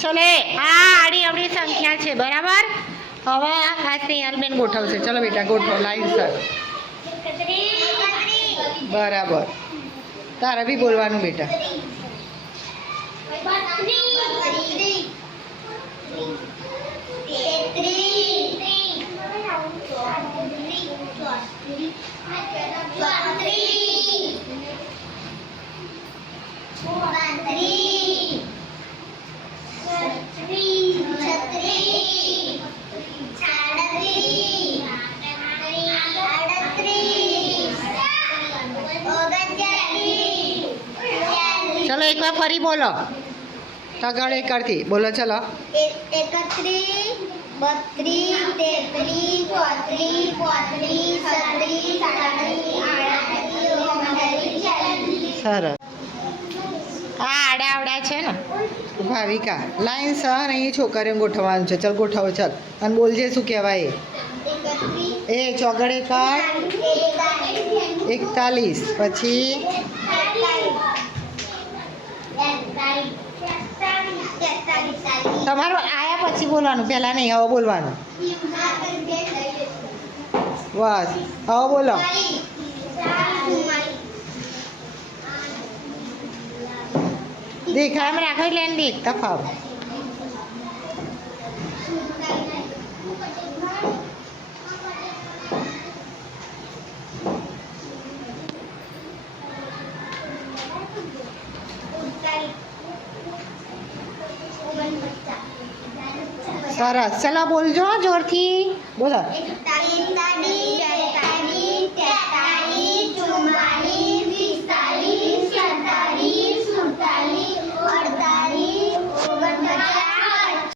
ચલો. આ આડી અવળી સંખ્યા છે, બરાબર? હવે આ સ્નેહલબેન ગોઠવશે. ચલો બેટા, ગોઠવો, લાઈન સર. બરાબર. તારા બી બોલવાનું બેટા. ચલો એકવાર ફરી બોલો. તગડ એકડથી બોલો ચલો. ઓગણત્રીસ સરસ. આ આડા આવડા છે ને. ભાવિકા લાઈન સર અહીં છોકરીઓ ગોઠવવાનું છે. ચલ ગોઠવો ચલ. અને બોલજે શું કહેવાય એ. એ ચોગડે કાઢ. એકતાલીસ. પછી? તમારું આયા પછી બોલવાનું પહેલાં નહીં, હવે બોલવાનું. બસ, હવે બોલો. દેખાડમાં રાખો એટલે એને દેખતા ફાવ સરસ. ચલો બોલજો જોરથી. બોલો.